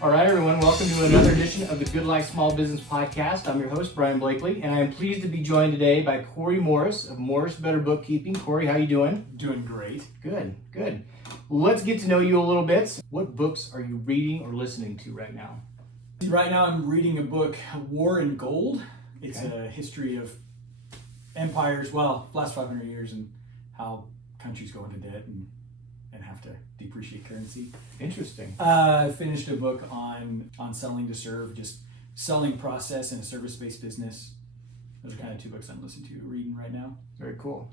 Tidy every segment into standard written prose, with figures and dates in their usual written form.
All right, everyone, welcome to another edition of the Good Life Small Business Podcast. I'm your host, Brian Blakely, and I am pleased to be joined today by Cory Morris of Morris Better Bookkeeping. Cory, how you doing? Doing great. Good. Let's get to know you a little bit. What books are you reading or listening to right now? Right now I'm reading a book, War and Gold. It's a history of empires, last 500 years, and how countries go into debt and have to depreciate currency. Interesting. I finished a book on selling to serve, just selling process in a service-based business. Those are kind of two books I'm reading right now. Very cool.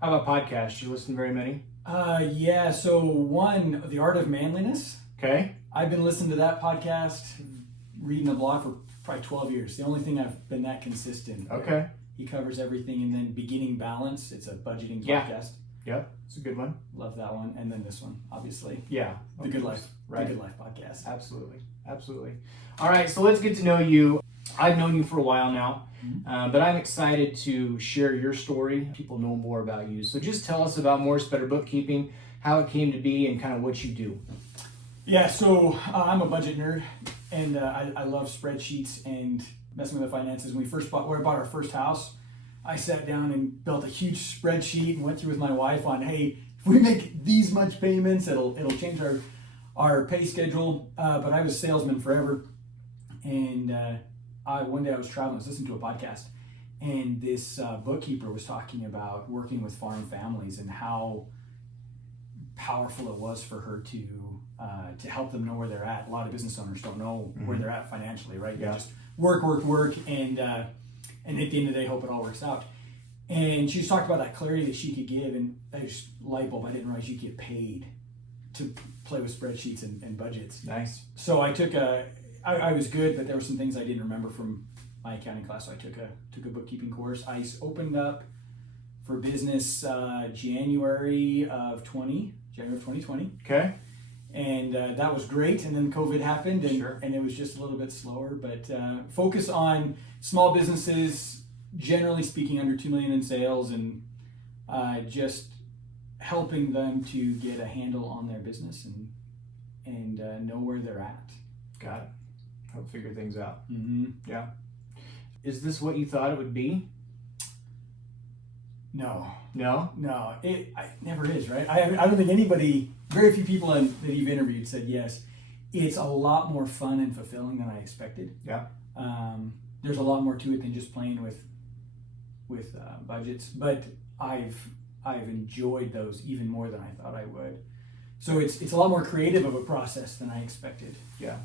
How about podcasts? You listen to very many? So one, The Art of Manliness. Okay. I've been listening to that podcast, reading a blog for probably 12 years. The only thing I've been that consistent. Okay. He covers everything. And then Beginning Balance. It's a budgeting podcast. Yep. It's a good one. Love that one. And then this one, obviously. Yeah. The Good Life. Right. The Good Life podcast. Absolutely. All right. So let's get to know you. I've known you for a while now, but I'm excited to share your story. People know more about you. So just tell us about Morris Better Bookkeeping, how it came to be, and kind of what you do. Yeah, so I'm a budget nerd, and I love spreadsheets and messing with the finances. When I bought our first house, I sat down and built a huge spreadsheet and went through with my wife on, hey, if we make these much payments, it'll change our pay schedule. But I was a salesman forever, and one day I was traveling, I was listening to a podcast, and this bookkeeper was talking about working with foreign families and how powerful it was for her to help them know where they're at. A lot of business owners don't know where they're at financially, right? Yeah. They just work, and at the end of the day, hope it all works out. And she was talking about that clarity that she could give, and I just light bulb. I didn't realize you get paid to play with spreadsheets and budgets. Nice. So I took I was good, but there were some things I didn't remember from my accounting class. So I took a bookkeeping course. I opened up for business January of 2020. Okay. And that was great. And then COVID happened, and it was just a little bit slower. But focus on small businesses, generally speaking, under $2 million in sales, and just helping them to get a handle on their business and know where they're at. Got it. Help figure things out. Mm-hmm. Yeah. Is this what you thought it would be? No, it never is, right? I don't think anybody, very few people that you've interviewed said yes. It's a lot more fun and fulfilling than I expected. Yeah. There's a lot more to it than just playing with budgets, but I've enjoyed those even more than I thought I would. So it's a lot more creative of a process than I expected. Yeah.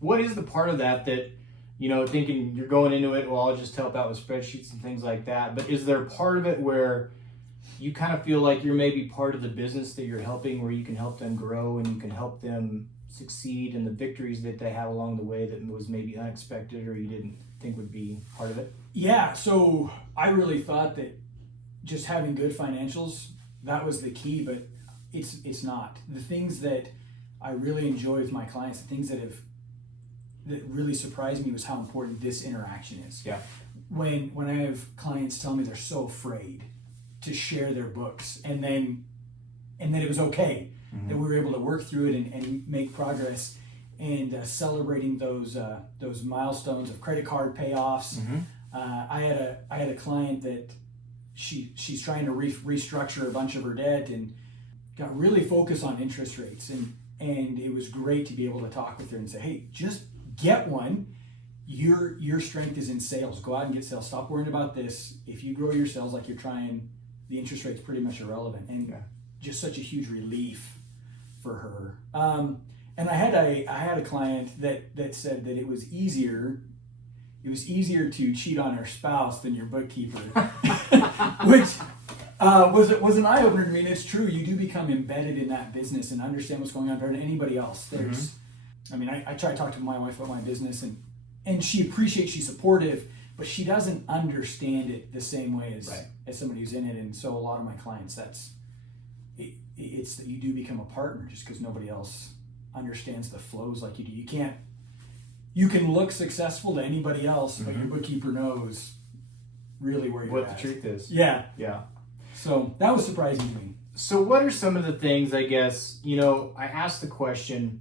What is the part of that, thinking you're going into it, well, I'll just help out with spreadsheets and things like that, but is there a part of it where you kind of feel like you're maybe part of the business that you're helping, where you can help them grow and you can help them succeed, and the victories that they have along the way that was maybe unexpected or you didn't think would be part of it? Yeah, so I really thought that just having good financials, that was the key, but it's not. The things that I really enjoy with my clients, the things that really surprised me was how important this interaction is. Yeah. When I have clients tell me they're so afraid to share their books, and then it was okay that we were able to work through it and make progress, and celebrating those milestones of credit card payoffs. I had a client that she's trying to restructure a bunch of her debt and got really focused on interest rates, and it was great to be able to talk with her and say, hey, just get one. Your strength is in sales. Go out and get sales. Stop worrying about this. If you grow your sales like you're trying, the interest rate's pretty much irrelevant. And just such a huge relief for her. And I had a client that said that it was easier to cheat on her spouse than your bookkeeper, which was an eye opener to me. And it's true. You do become embedded in that business and understand what's going on better than anybody else. I try to talk to my wife about my business, and she appreciates, she's supportive, but she doesn't understand it the same way as somebody who's in it. And so a lot of my clients, it's that you do become a partner just because nobody else understands the flows like you do. You can look successful to anybody else, but your bookkeeper knows really where you're at. What the truth is. Yeah. Yeah. So that was surprising to me. So what are some of the things, I guess, I asked the question,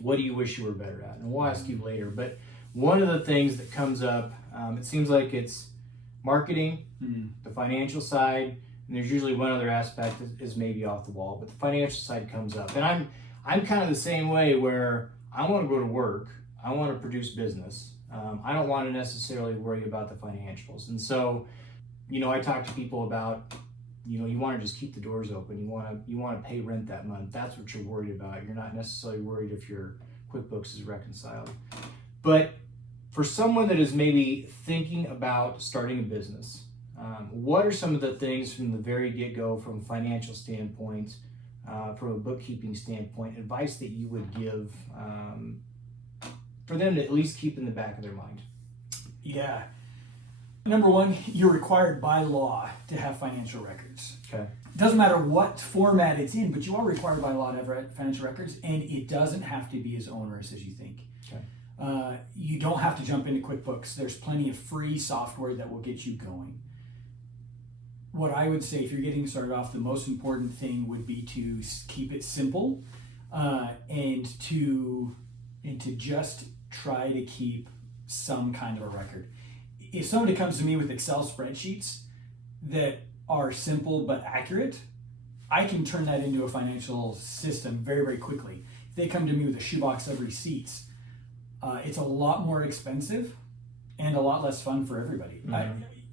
what do you wish you were better at? And we'll ask you later. But one of the things that comes up, it seems like it's marketing, the financial side, and there's usually one other aspect that is maybe off the wall, but the financial side comes up. And I'm kind of the same way, where I want to go to work, I want to produce business. I don't want to necessarily worry about the financials. And so, I talk to people about, you want to just keep the doors open. You want to pay rent that month. That's what you're worried about. You're not necessarily worried if your QuickBooks is reconciled. But for someone that is maybe thinking about starting a business, what are some of the things from the very get-go, from a financial standpoint, from a bookkeeping standpoint, advice that you would give for them to at least keep in the back of their mind? Yeah. Number one, you're required by law to have financial records. Okay. It doesn't matter what format it's in, but you are required by law to have financial records, and it doesn't have to be as onerous as you think. Okay. You don't have to jump into QuickBooks. There's plenty of free software that will get you going. What I would say, if you're getting started off, the most important thing would be to keep it simple, and to just try to keep some kind of a record. If somebody comes to me with Excel spreadsheets that are simple but accurate, I can turn that into a financial system very, very quickly. If they come to me with a shoebox of receipts, it's a lot more expensive and a lot less fun for everybody.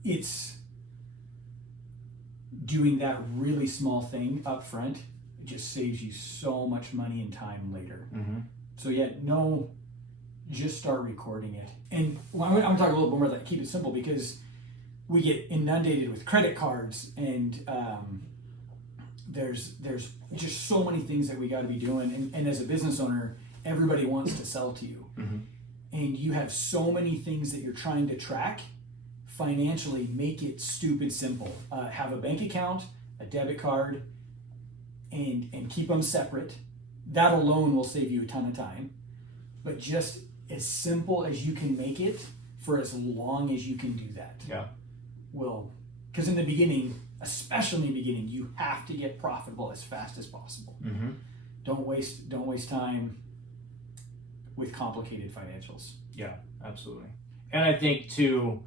It's doing that really small thing up front. It just saves you so much money and time later. So just start recording it. And I'm going to talk a little bit more about that, keep it simple, because we get inundated with credit cards, and there's just so many things that we got to be doing. And as a business owner, everybody wants to sell to you. And you have so many things that you're trying to track. Financially, make it stupid simple. Have a bank account, a debit card, and keep them separate. That alone will save you a ton of time. But just as simple as you can make it for as long as you can do that. Yeah. Because in the beginning, especially in the beginning, you have to get profitable as fast as possible. Don't waste time with complicated financials. Yeah, absolutely. And I think to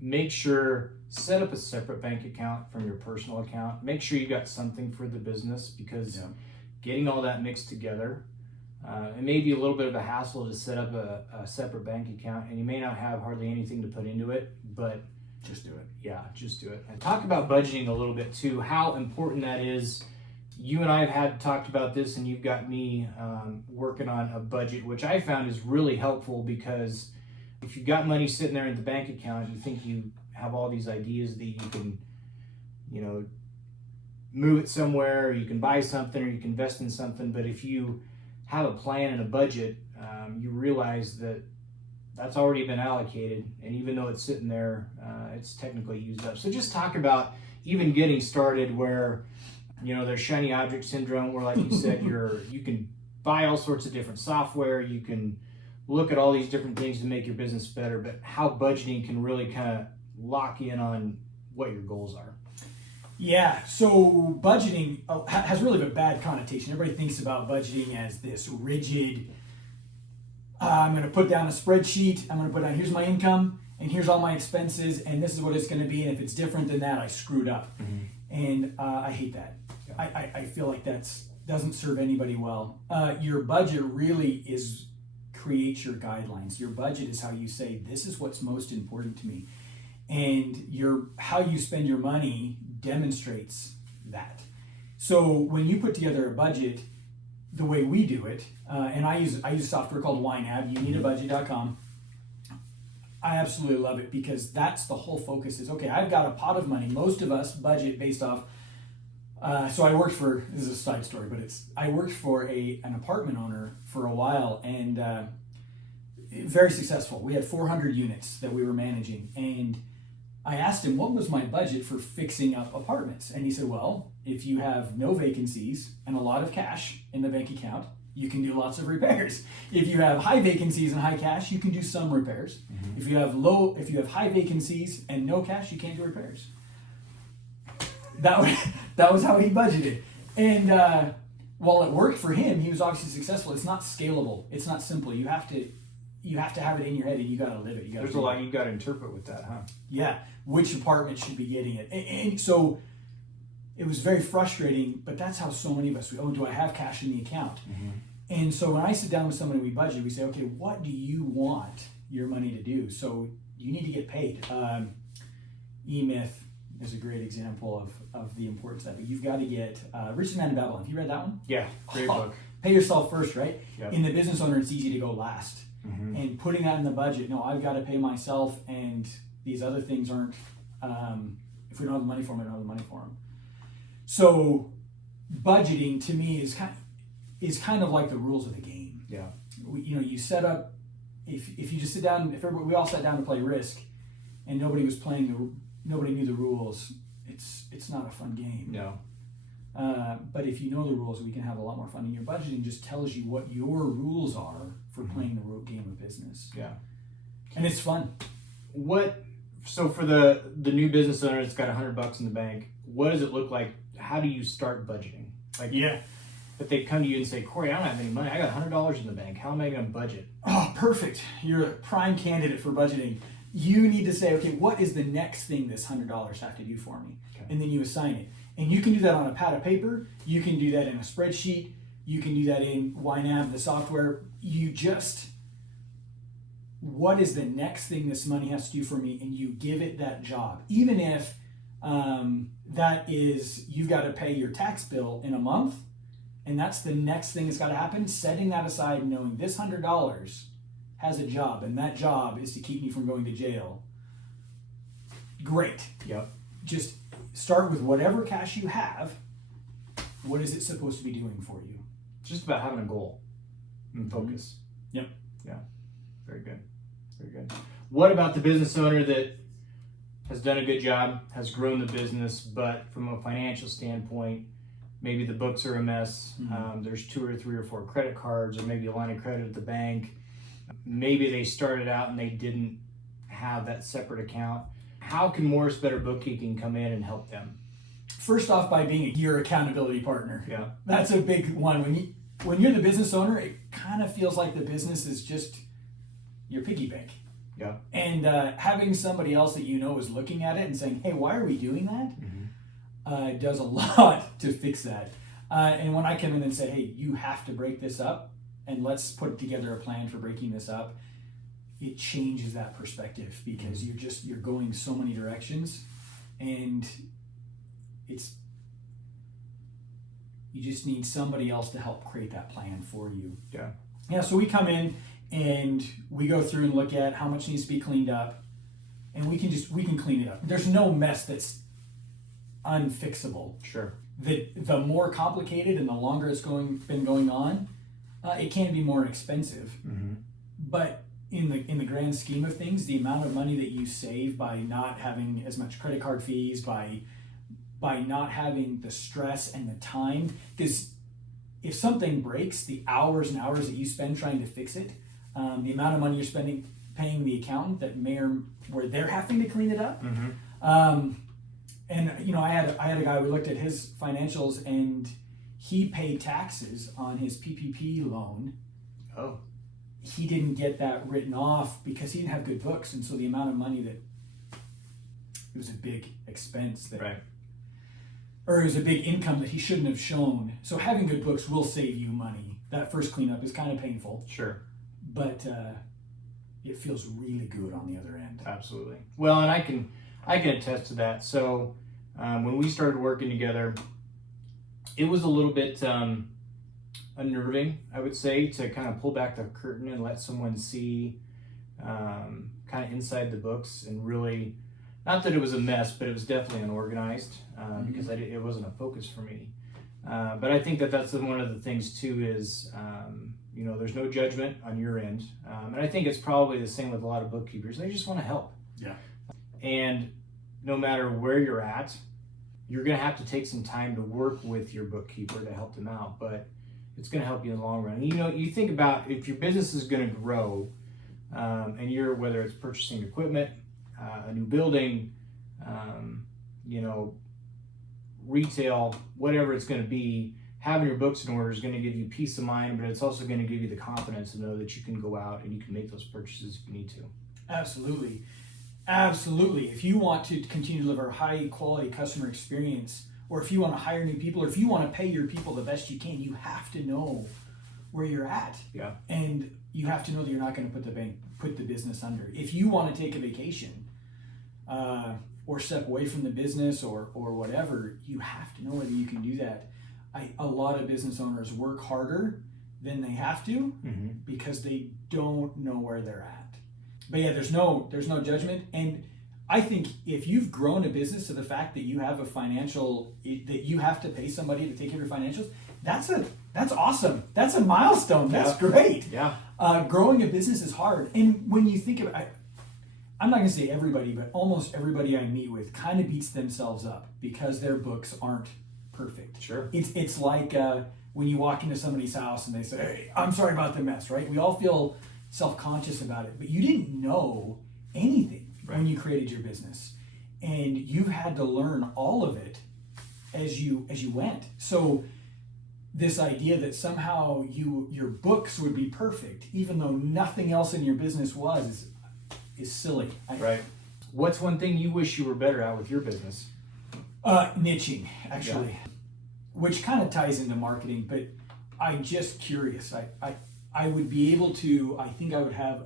make sure, set up a separate bank account from your personal account. Make sure you got something for the business, because getting all that mixed together, it may be a little bit of a hassle to set up a separate bank account, and you may not have hardly anything to put into it, but just do it. Yeah, just do it. And talk about budgeting a little bit too, how important that is. You and I have talked about this, and you've got me working on a budget, which I found is really helpful, because if you've got money sitting there in the bank account, you think you have all these ideas that you can, move it somewhere, or you can buy something, or you can invest in something. But if you have a plan and a budget, you realize that that's already been allocated, and even though it's sitting there, it's technically used up. So just talk about even getting started, where there's shiny object syndrome, where, like you said, you can buy all sorts of different software, you can look at all these different things to make your business better, but how budgeting can really kind of lock in on what your goals are. Yeah, so budgeting has really a bad connotation. Everybody thinks about budgeting as this rigid, I'm going to put down a spreadsheet, I'm going to put down, here's my income, and here's all my expenses, and this is what it's going to be, and if it's different than that, I screwed up. And I hate that. Yeah. I feel like that doesn't serve anybody well. Your budget really creates your guidelines. Your budget is how you say, this is what's most important to me. And how you spend your money demonstrates that. So when you put together a budget, the way we do it, and I use software called YNAB, youneedabudget.com. I absolutely love it, because that's the whole focus is, okay, I've got a pot of money. Most of us budget based off, so I worked for, this is a side story, but I worked for an apartment owner for a while, and very successful. We had 400 units that we were managing, and I asked him, what was my budget for fixing up apartments? And he said, well, if you have no vacancies and a lot of cash in the bank account, you can do lots of repairs. If you have high vacancies and high cash, you can do some repairs. If you have high vacancies and no cash, you can't do repairs. That was how he budgeted. And while it worked for him, he was obviously successful. It's not scalable. It's not simple. You have to have it in your head, and you got to live it. There's a lot you got to interpret with that, huh? Yeah, which department should be getting it, and so it was very frustrating. But that's how so many of us. Do I have cash in the account? Mm-hmm. And so when I sit down with somebody, we budget. We say, okay, what do you want your money to do? So you need to get paid. E-Myth is a great example of the importance of that. But you've got to get Richest Man in Babylon. Have you read that one? Yeah, great book. Pay yourself first, right? Yep. In the business owner, it's easy to go last. Mm-hmm. And putting that in the budget, no, I've got to pay myself, and these other things aren't, if we don't have the money for them, we don't have the money for them. So budgeting to me is kind of like the rules of the game. Yeah. You set up, if you just sit down, we all sat down to play Risk, and nobody was playing nobody knew the rules, it's not a fun game. No. But if you know the rules, we can have a lot more fun. And your budgeting just tells you what your rules are for playing the game of business. Yeah. And it's fun. So for the new business owner that's got $100 in the bank, what does it look like? How do you start budgeting? Like, yeah. If they come to you and say, Cory, I don't have any money. I got $100 in the bank. How am I going to budget? Oh, perfect. You're a prime candidate for budgeting. You need to say, okay, what is the next thing this $100 have to do for me? Okay. And then you assign it. And you can do that on a pad of paper. You can do that in a spreadsheet. You can do that in YNAB, the software. What is the next thing this money has to do for me? And you give it that job. Even if that is, you've got to pay your tax bill in a month, and that's the next thing that's got to happen, setting that aside and knowing this $100 has a job, and that job is to keep me from going to jail. Great. Yep. Just start with whatever cash you have. What is it supposed to be doing for you? It's just about having a goal and focus. Yep. Yeah. Very good. Very good. What about the business owner that has done a good job, has grown the business, but from a financial standpoint, maybe the books are a mess. Mm-hmm. There's 2 or 3 or 4 credit cards, or maybe a line of credit at the bank. Maybe they started out and they didn't have that separate account. How can Morris Better Bookkeeping come in and help them? First off, by being your accountability partner. Yeah. That's a big one. When you're the business owner, it kind of feels like the business is just your piggy bank. Yeah. And having somebody else that you know is looking at it and saying, hey, why are we doing that? Does a lot to fix that. And when I come in and say, hey, you have to break this up, and let's put together a plan for breaking this up, it changes that perspective, because you're going so many directions, and you just need somebody else to help create that plan for you. Yeah. Yeah, so we come in and we go through and look at how much needs to be cleaned up, and we can clean it up. There's no mess that's unfixable. Sure. The more complicated and the longer it's been going on, it can be more expensive. Mm-hmm. But in the grand scheme of things, the amount of money that you save by not having as much credit card fees, by not having the stress and the time, because if something breaks, the hours and hours that you spend trying to fix it, the amount of money you're spending paying the accountant that where they're having to clean it up. Mm-hmm. And I had a guy, we looked at his financials, and he paid taxes on his PPP loan. Oh. He didn't get that written off because he didn't have good books, and so the amount of money it was a big expense Right. or it was a big income that he shouldn't have shown. So having good books will save you money. That first cleanup is kind of painful. Sure. But it feels really good on the other end. Absolutely. Well, and I can attest to that. So when we started working together, it was a little bit unnerving, I would say, to kind of pull back the curtain and let someone see kind of inside the books, and really, not that it was a mess, but it was definitely unorganized because it wasn't a focus for me. But I think that's one of the things too is, there's no judgment on your end. And I think it's probably the same with a lot of bookkeepers. They just want to help. Yeah. And no matter where you're at, you're going to have to take some time to work with your bookkeeper to help them out, but it's going to help you in the long run. And you think about if your business is going to grow, and whether it's purchasing equipment, a new building, retail, whatever it's going to be, having your books in order is going to give you peace of mind, but it's also going to give you the confidence to know that you can go out and you can make those purchases if you need to. Absolutely. Absolutely. If you want to continue to deliver high quality customer experience, or if you want to hire new people, or if you want to pay your people the best you can, you have to know where you're at. Yeah. And you have to know that you're not going to put the business under. If you want to take a vacation, or step away from the business or whatever, you have to know whether you can do that. A lot of business owners work harder than they have to because they don't know where they're at. But yeah, there's no judgment. And I think if you've grown a business to the fact that you have that you have to pay somebody to take care of your financials, that's awesome. That's a milestone. That's great. Yeah. Growing a business is hard. And when you think about it, I'm not going to say everybody, but almost everybody I meet with kind of beats themselves up because their books aren't perfect. Sure. It's like when you walk into somebody's house and they say, "Hey, I'm sorry about the mess," right? We all feel self-conscious about it, but you didn't know anything when you created your business, and you've had to learn all of it as you went. So this idea that somehow your books would be perfect, even though nothing else in your business was, is silly. Right. What's one thing you wish you were better at with your business? Niching, actually, which kind of ties into marketing, but I'm just curious. I would be able to, I think I would have,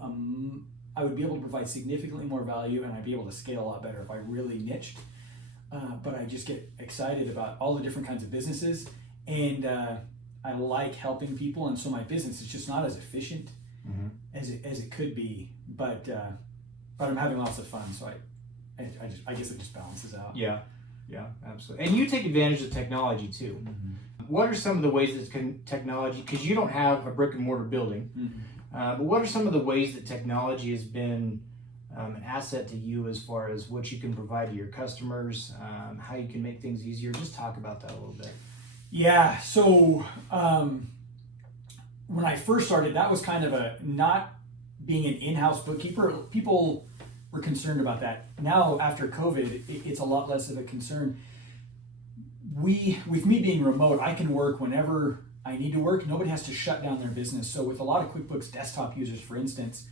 I would be able to provide significantly more value, and I'd be able to scale a lot better if I really niched. But I just get excited about all the different kinds of businesses, and I like helping people, and so my business is just not as efficient as it could be, but I'm having lots of fun, so I guess it just balances out. Yeah, absolutely. And you take advantage of technology too. What are some of the ways that technology, because you don't have a brick and mortar building, but what are some of the ways that technology has been an asset to you as far as what you can provide to your customers, how you can make things easier? Just talk about that a little bit. Yeah, so when I first started, that was kind of not being an in-house bookkeeper. People were concerned about that. Now, after COVID, it's a lot less of a concern. With me being remote, I can work whenever I need to work. Nobody has to shut down their business. So with a lot of QuickBooks desktop users, for instance,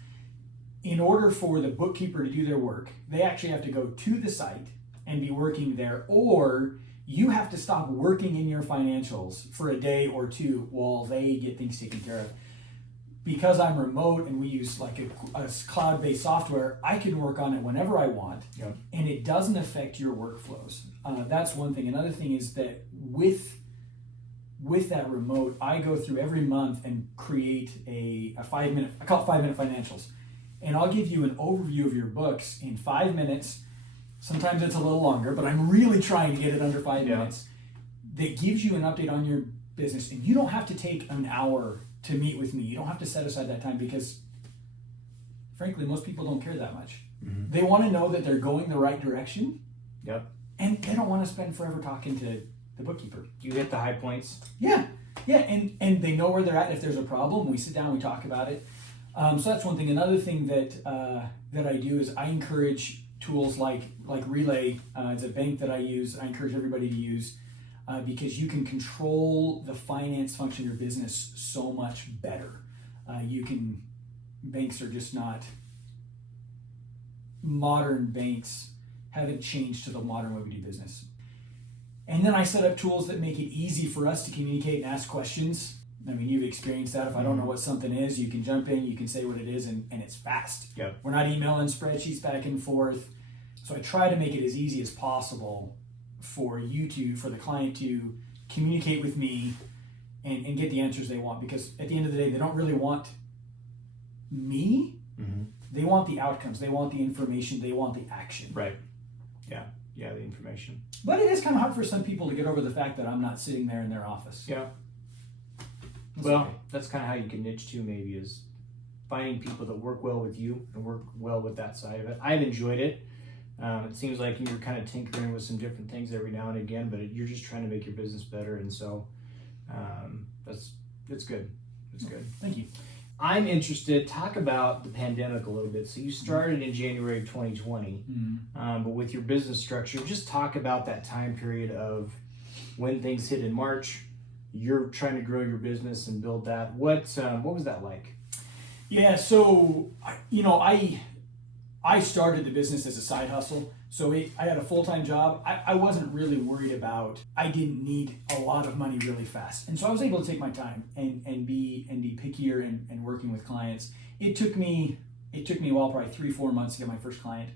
in order for the bookkeeper to do their work, they actually have to go to the site and be working there, or you have to stop working in your financials for a day or two while they get things taken care of. Because I'm remote and we use like a cloud-based software, I can work on it whenever I want, and it doesn't affect your workflows. That's one thing. Another thing is that with that remote, I go through every month and create a 5-minute, I call it 5-minute financials. And I'll give you an overview of your books in 5 minutes. Sometimes it's a little longer, but I'm really trying to get it under 5 minutes. That gives you an update on your business. And you don't have to take an hour to meet with me. You don't have to set aside that time because, frankly, most people don't care that much. They want to know that they're going the right direction. And they don't want to spend forever talking to the bookkeeper. You hit the high points. Yeah, and they know where they're at. If there's a problem, we sit down, we talk about it. So that's one thing. Another thing that I do is I encourage tools like Relay. It's a bank that I use. I encourage everybody to use because you can control the finance function of your business so much better. Banks are just not, modern banks haven't changed to the modern way we do business. And then I set up tools that make it easy for us to communicate and ask questions. I mean, you've experienced that. If I don't know what something is, you can jump in, you can say what it is, and it's fast. We're not emailing spreadsheets back and forth. So I try to make it as easy as possible for the client to communicate with me and get the answers they want. Because at the end of the day, they don't really want me. They want the outcomes. They want the information. They want the action. Right. Yeah, the information. But it is kind of hard for some people to get over the fact that I'm not sitting there in their office. That's kind of how you can niche too, maybe, is finding people that work well with you and work well with that side of it. I've enjoyed it. It seems like you're kind of tinkering with some different things every now and again, but you're just trying to make your business better, and so it's good. It's good. Thank you. I'm interested, talk about the pandemic a little bit. So you started in January of 2020, but with your business structure, just talk about that time period of when things hit in March, you're trying to grow your business and build that. What was that like? Yeah, so I started the business as a side hustle. So I had a full-time job. I wasn't really worried about, I didn't need a lot of money really fast. And so I was able to take my time and be pickier and working with clients. It took me a while, probably 3-4 months to get my first client.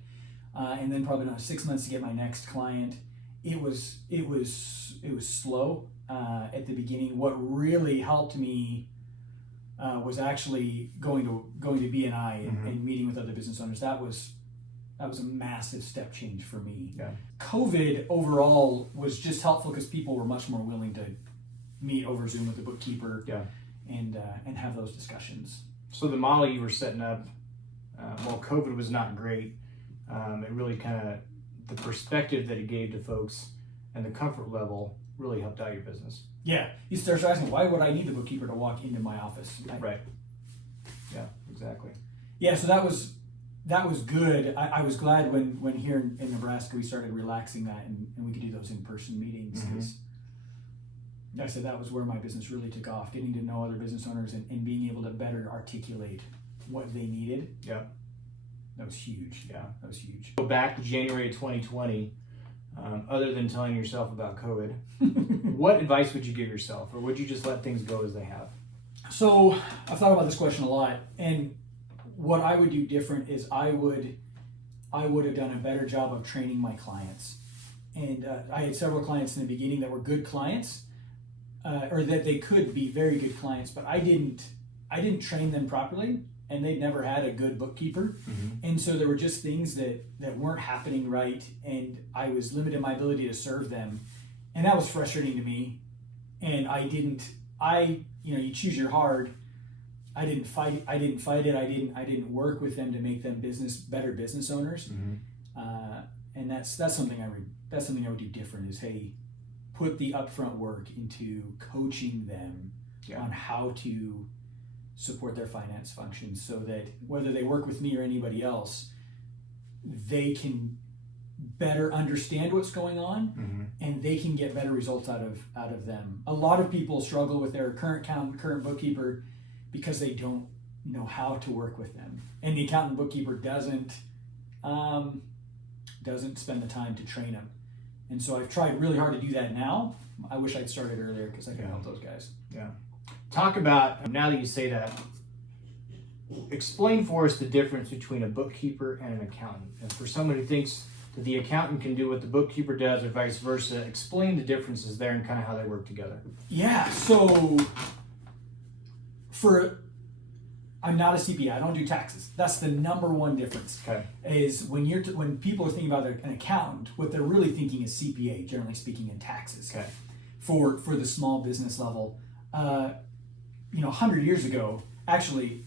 And then probably another 6 months to get my next client. It was slow at the beginning. What really helped me was actually going to BNI and meeting with other business owners. That was a massive step change for me. Yeah. COVID overall was just helpful because people were much more willing to meet over Zoom with the bookkeeper. Yeah. And have those discussions. So the model you were setting up, while COVID was not great, it really kind of, the perspective that it gave to folks and the comfort level really helped out your business. Yeah, you start asking, why would I need the bookkeeper to walk into my office? Right. Yeah, exactly. Yeah, so that was good. I was glad when here in Nebraska we started relaxing that and we could do those in-person meetings. Because I said that was where my business really took off, getting to know other business owners and being able to better articulate what they needed. Yeah. That was huge. Yeah. That was huge. Go back to January 2020, other than telling yourself about COVID, what advice would you give yourself, or would you just let things go as they have? So I've thought about this question a lot, and what I would do different is I would have done a better job of training my clients. And I had several clients in the beginning that were good clients, or that they could be very good clients, but I didn't train them properly, and they'd never had a good bookkeeper. And so there were just things that weren't happening right, and I was limited in my ability to serve them. And that was frustrating to me. And you choose your hard. I didn't fight it. I didn't work with them to make them better business owners. And that's something I would do different is, hey, put the upfront work into coaching them on how to support their finance functions, so that whether they work with me or anybody else, they can better understand what's going on and they can get better results out of them. A lot of people struggle with their current accountant, current bookkeeper, because they don't know how to work with them, and the accountant bookkeeper doesn't spend the time to train them. And so I've tried really hard to do that now. I wish I'd started earlier because I could help those guys. Yeah. Talk about, now that you say that, explain for us the difference between a bookkeeper and an accountant. And for someone who thinks that the accountant can do what the bookkeeper does or vice versa, explain the differences there and kind of how they work together. Yeah, so I'm not a CPA. I don't do taxes. That's the number one difference. Okay. Is when people are thinking about an accountant, what they're really thinking is CPA, generally speaking, in taxes. Okay. For the small business level, 100 years ago, actually,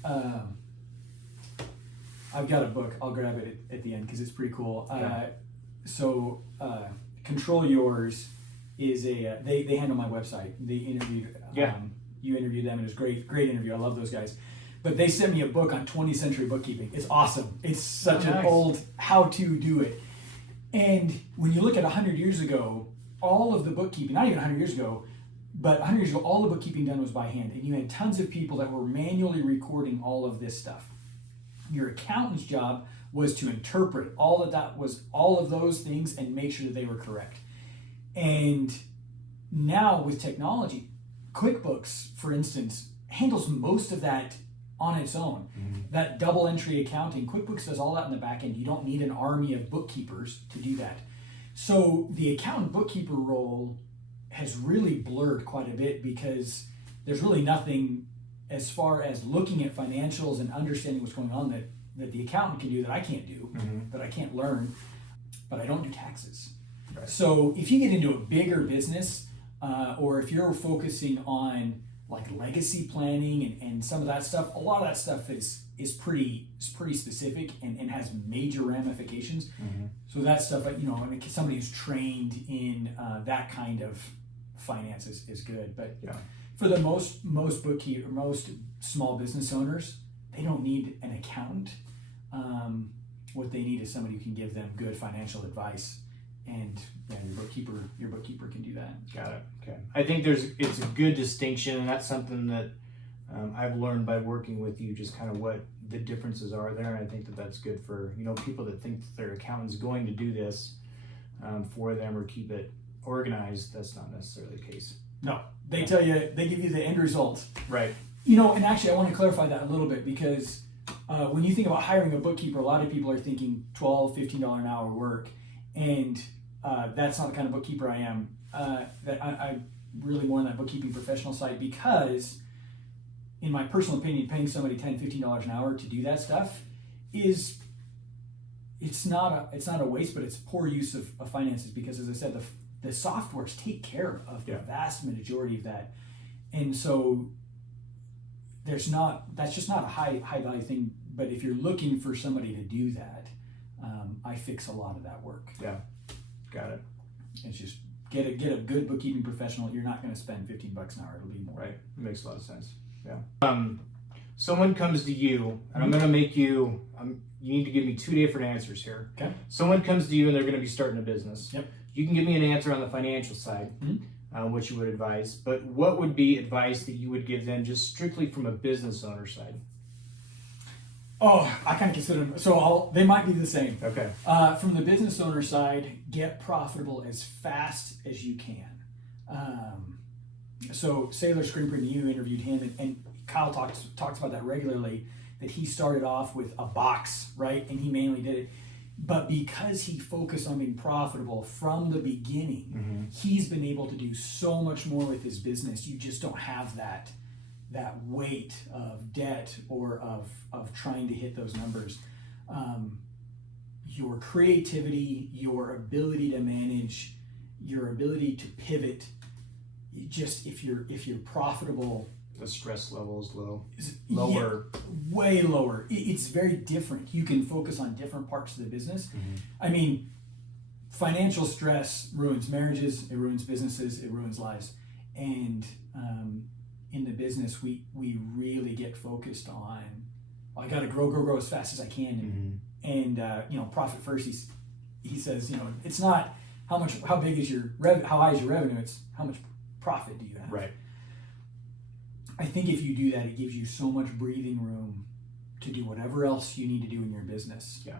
I've got a book. I'll grab it at the end because it's pretty cool. Okay. Control Yours is they handle my website. They interviewed. You interviewed them, and it was great interview. I love those guys. But they sent me a book on 20th century bookkeeping. It's awesome. It's such an old how to do it. And when you look at 100 years ago, all of the bookkeeping, not even 100 years ago, but 100 years ago, all the bookkeeping done was by hand. And you had tons of people that were manually recording all of this stuff. Your accountant's job was to interpret all of those things and make sure that they were correct. And now with technology, QuickBooks, for instance, handles most of that on its own. That double entry accounting, QuickBooks does all that in the back end. You don't need an army of bookkeepers to do that. So the accountant bookkeeper role has really blurred quite a bit because there's really nothing as far as looking at financials and understanding what's going on that the accountant can do that I can't do, that I can't learn, but I don't do taxes. Right. So if you get into a bigger business, or if you're focusing on like legacy planning and some of that stuff, a lot of that stuff is pretty specific and has major ramifications. So that stuff, somebody who's trained in that kind of finance is good. But for the most bookkeeper, most small business owners, they don't need an accountant. What they need is somebody who can give them good financial advice and yeah, your bookkeeper can do that. Got it. Okay. I think it's a good distinction, and that's something that I've learned by working with you, just kind of what the differences are there. And I think that that's good for, people that think that their accountant's going to do this for them or keep it organized. That's not necessarily the case. No, they give you the end result. Right. And actually I want to clarify that a little bit, because when you think about hiring a bookkeeper, a lot of people are thinking $12, $15 an hour work, and that's not the kind of bookkeeper I am. That I'm really more on that bookkeeping professional side, because in my personal opinion, paying somebody $10, $15 an hour to do that stuff it's not a waste, but it's poor use of finances, because as I said, the softwares take care of the vast majority of that. And so that's just not a high value thing. But if you're looking for somebody to do that, I fix a lot of that work. Yeah, got it. It's just get a good bookkeeping professional. You're not going to spend $15 an hour. It'll be more. Right. It makes a lot of sense. Yeah. Someone comes to you, and I'm going to make you. You need to give me 2 different answers here. Okay. Someone comes to you, and they're going to be starting a business. Yep. You can give me an answer on the financial side, what you would advise. But what would be advice that you would give them, just strictly from a business owner side? Oh, I kind of consider them. So they might be the same. Okay. From the business owner side, get profitable as fast as you can. So Sailor Screen Print, you interviewed him, and Kyle talks about that regularly, that he started off with a box, right? And he mainly did it. But because he focused on being profitable from the beginning, he's been able to do so much more with his business. You just don't have that weight of debt or of trying to hit those numbers. Your creativity, your ability to manage, your ability to pivot, just if you're profitable, the stress level is lower. Yeah, way lower. It's very different. You can focus on different parts of the business. I mean, financial stress ruins marriages, it ruins businesses, it ruins lives. And in the business, we really get focused on, I got to grow as fast as I can, and profit first. He says, it's not how big is your how high is your revenue. It's how much profit do you have. Right. I think if you do that, it gives you so much breathing room to do whatever else you need to do in your business. Yeah.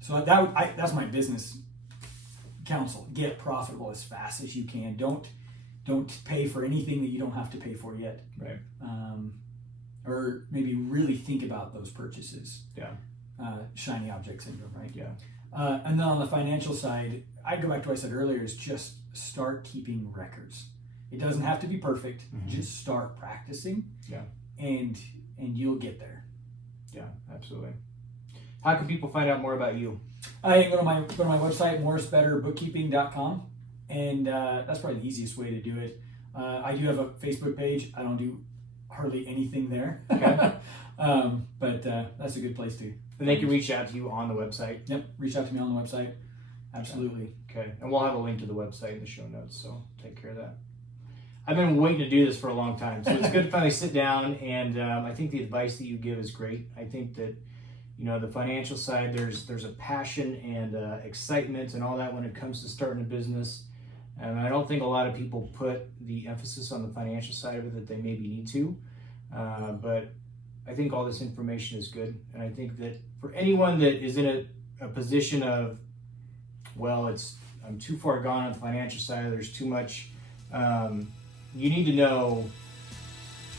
So that's my business counsel. Get profitable as fast as you can. Don't pay for anything that you don't have to pay for yet. Right. Or maybe really think about those purchases. Yeah. Shiny object syndrome, right? Yeah. And then on the financial side, I'd go back to what I said earlier, is just start keeping records. It doesn't have to be perfect. Just start practicing. Yeah. And you'll get there. Yeah, absolutely. How can people find out more about you? You can go to my website, morrisbetterbookkeeping.com, and that's probably the easiest way to do it. I do have a Facebook page. I don't do hardly anything there. Okay. But that's a good place to. And they can reach out to you on the website. Yep, reach out to me on the website. Absolutely. Okay, and we'll have a link to the website in the show notes, so take care of that. I've been waiting to do this for a long time, so it's good to finally sit down, and I think the advice that you give is great. I think that, the financial side, there's a passion and excitement and all that when it comes to starting a business, and I don't think a lot of people put the emphasis on the financial side of it that they maybe need to, but I think all this information is good, and I think that for anyone that is in a position of, I'm too far gone on the financial side, there's too much, you need to know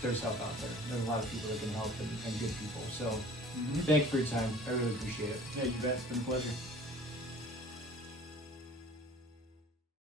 there's help out there. There's a lot of people that can help and good people. So thanks for your time. I really appreciate it. Yeah, you bet. It's been a pleasure.